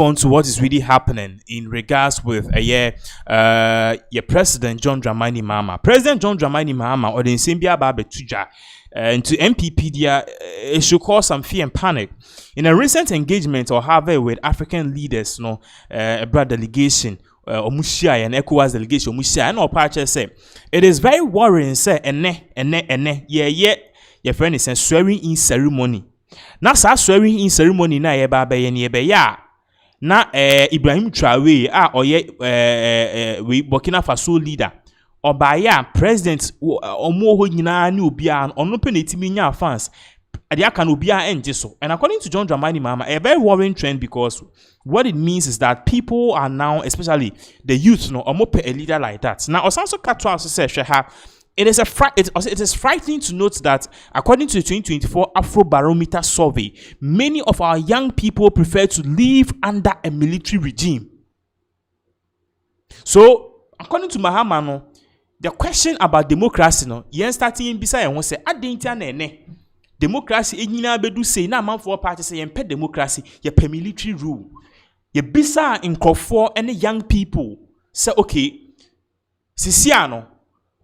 on to what is really happening in regards with your President John Dramani Mahama. President John Dramani Mahama or the Nsimbia Babe Tuja and to MPP there it should cause some fear and panic. In a recent engagement or have with African leaders, a broad delegation Omushia and ECOWAS delegation Omushia and all parties say it is very worrying say your friend is swearing in ceremony. Now swearing in ceremony na ye ya na Ibrahim Traore we Burkina Faso leader obaya president omo ho nyina ni obia ono penetimi nya fans ade aka no obia enje so. And according to John Dramani Mahama, a very worrying trend, because what it means is that people are now, especially the youth, omo pe a leader like that. Now Osanso Katwa also says it is frightening to note that according to the 2024 Afrobarometer survey, many of our young people prefer to live under a military regime. So, according to Mahama, the question about democracy, yen starting beside and say, democracy, bedu say, na man for party say, yen pe democracy, ye pe military rule. Ye bisa in for any young people say, okay, Sisiano.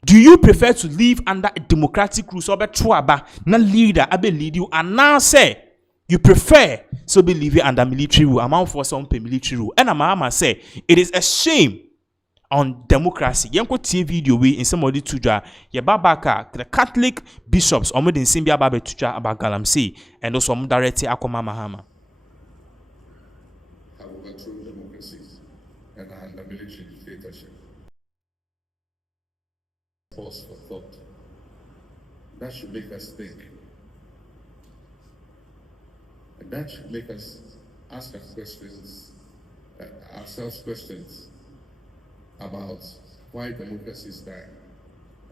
Do you prefer to live under a democratic rule? So be truaba na leader abe lead you, and now say you prefer so be living under military rule. Amount for some military rule. And Mahama say it is a shame on democracy. Yanko TV video we in somebody tuja ye babaka the Catholic bishops omo den simbia babe tuja about galamsey and also directly akoma Mahama. Have controlled democracies and are under military dictatorship. Pause for thought. That should make us think. And that should make us ask ourselves questions about why democracies die.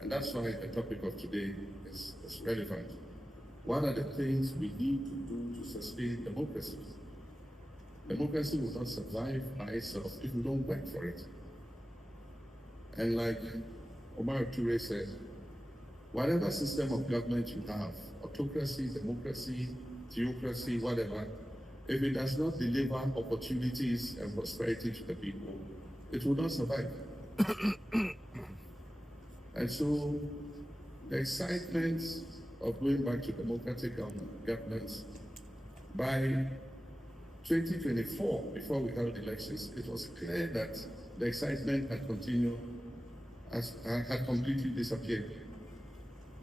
And that's why the topic of today is relevant. What are the things we need to do to sustain democracy? Democracy will not survive by itself if we don't work for it. And like Omar Traoré said, whatever system of government you have, autocracy, democracy, theocracy, whatever, if it does not deliver opportunities and prosperity to the people, it will not survive. And so the excitement of going back to democratic governments, by 2024, before we held elections, it was clear that the excitement had continued, had completely disappeared.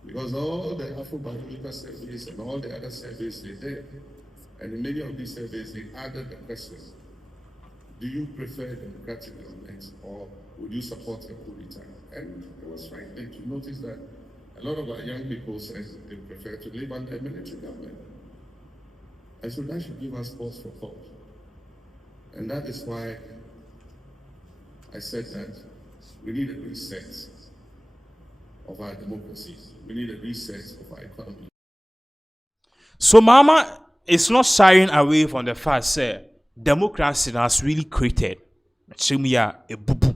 Because all the Afrobarometer surveys and all the other surveys they did, and in many of these surveys they added the question, do you prefer democratic government or would you support a coup d'etat? And it was frightening to notice that a lot of our young people said they prefer to live under a military government. And so that should give us pause for thought. And that is why I said that we need a reset of our democracy. We need a reset of our economy. So Mama is not shying away from the fact that democracy has really created a boo-boo.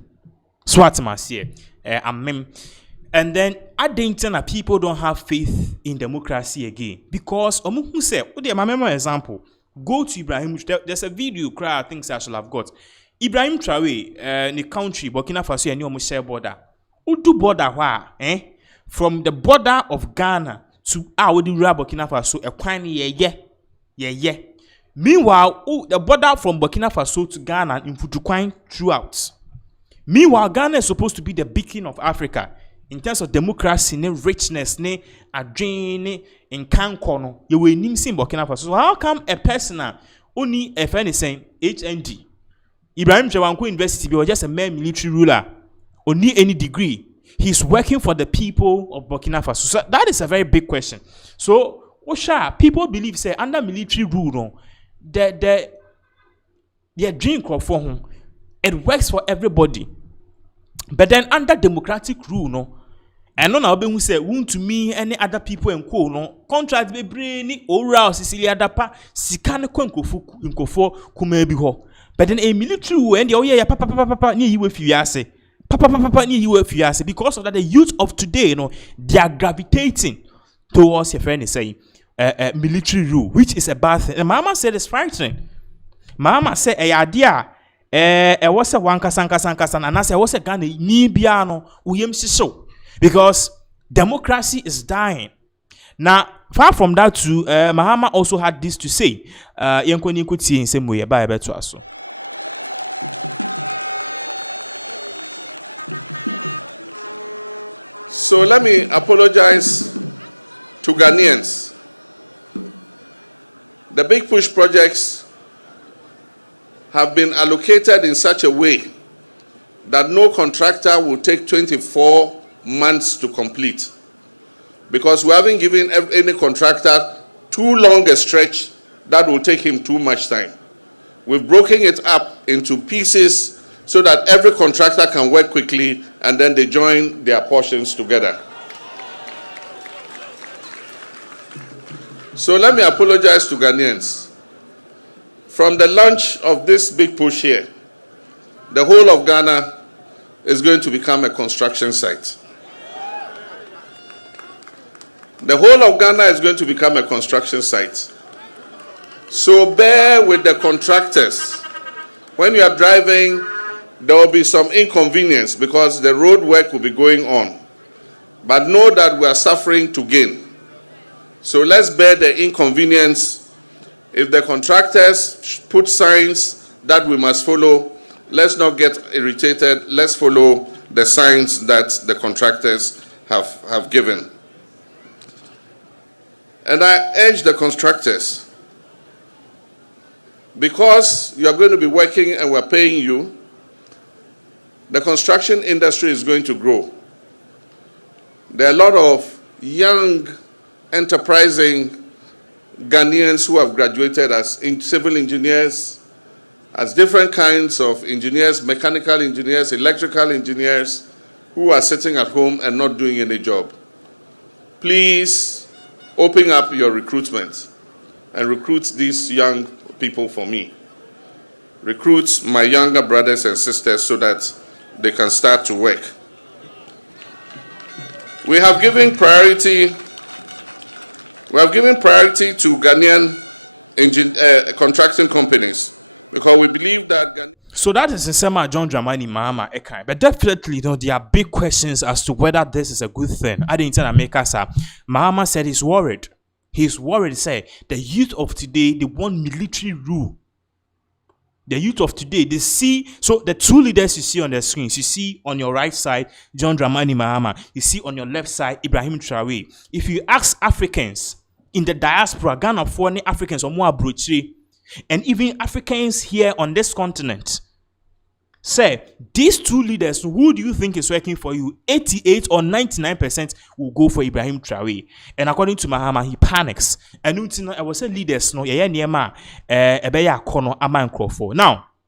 And then at the internet, people don't have faith in democracy again. Because who say, my memory example, go to Ibrahim. There's a video I think I should have got. Ibrahim Traore, in the country, Burkina Faso, and you almost share border. Who do border where? From the border of Ghana to our Burkina Faso, a quine yeah. Meanwhile, the border from Burkina Faso to Ghana in Futuquine throughout. Meanwhile, Ghana is supposed to be the beacon of Africa in terms of democracy, richness, adrenaline, in Kankono. You will name in Burkina Faso. So how come a person only if anything HND? Ibrahim Traore University was just a mere military ruler, only any degree. He's working for the people of Burkina Faso. So that is a very big question. So, people believe say under military rule, their drink for him, it works for everybody. But then under democratic rule, and no now who say won't to me any other people and contract be brainy oral Sicilia dapa sikane nkofo kumebi ho. But then a military rule and papa ni you if you say papa ni you if you say, because of that the youth of today they are gravitating towards your friend is saying military rule, which is a bad thing. And Mama said it's frightening. Mahama say a idea was a wankasan and as I was a Ghana ni biano uyem siso because democracy is dying. Now, far from that too, Mahama also had this to say. Yenkoni could see in same way by better so. So let me apologize to Ghanaians. The big push projects have been allocated in such a way that no contractor will take 24 months to complete, because we haven't given any contractor too long a stretch that will take him too much time. We've broken it up into pieces so that every contractor can work quickly and then they join their portions together. So let me apologize to Ghanaians. From the launch of this big push here, the whole of Ghana is going to become a construction site. The whole of Ghana is going to become a construction site. So bear with the contractors. When you are driving, there will be some inconvenience because the road work will be going on. But know that we are suffering to gain. So let's bear the inconvenience. If the contractors put signs that we must follow, let's not get irritated. Let's follow the signs that the contractors have given. And I urge the contractors, because you are going to be working and we're paying you, the construction industry is going to grow. There are a lot of young, enterprising Ghanaians who have graduated as civil engineers, as different kinds of engineers, mechanical engineers, electrical engineers, who are sitting at home and not doing any job. Please open up your recruitment and recruit these young people for me. Recruit my younger brothers and sisters so that they can start to work. We have given priority to Ghanaian contracting companies because we believe that So that is in Sema John Dramani Mahama Ekai. But definitely, there are big questions as to whether this is a good thing. I didn't tell America, sir. Mahama said he's worried. He's worried, say, the youth of today, they want military rule. The youth of today, they see, so the two leaders you see on the screens, you see on your right side, John Dramani Mahama. You see on your left side, Ibrahim Traore. If you ask Africans in the diaspora, Ghana, foreign Africans, or more abroad, and even Africans here on this continent, say, these two leaders, who do you think is working for you? 88 or 99% will go for Ibrahim Traore. And according to Mahama, he panics. And I was saying leaders, no, now,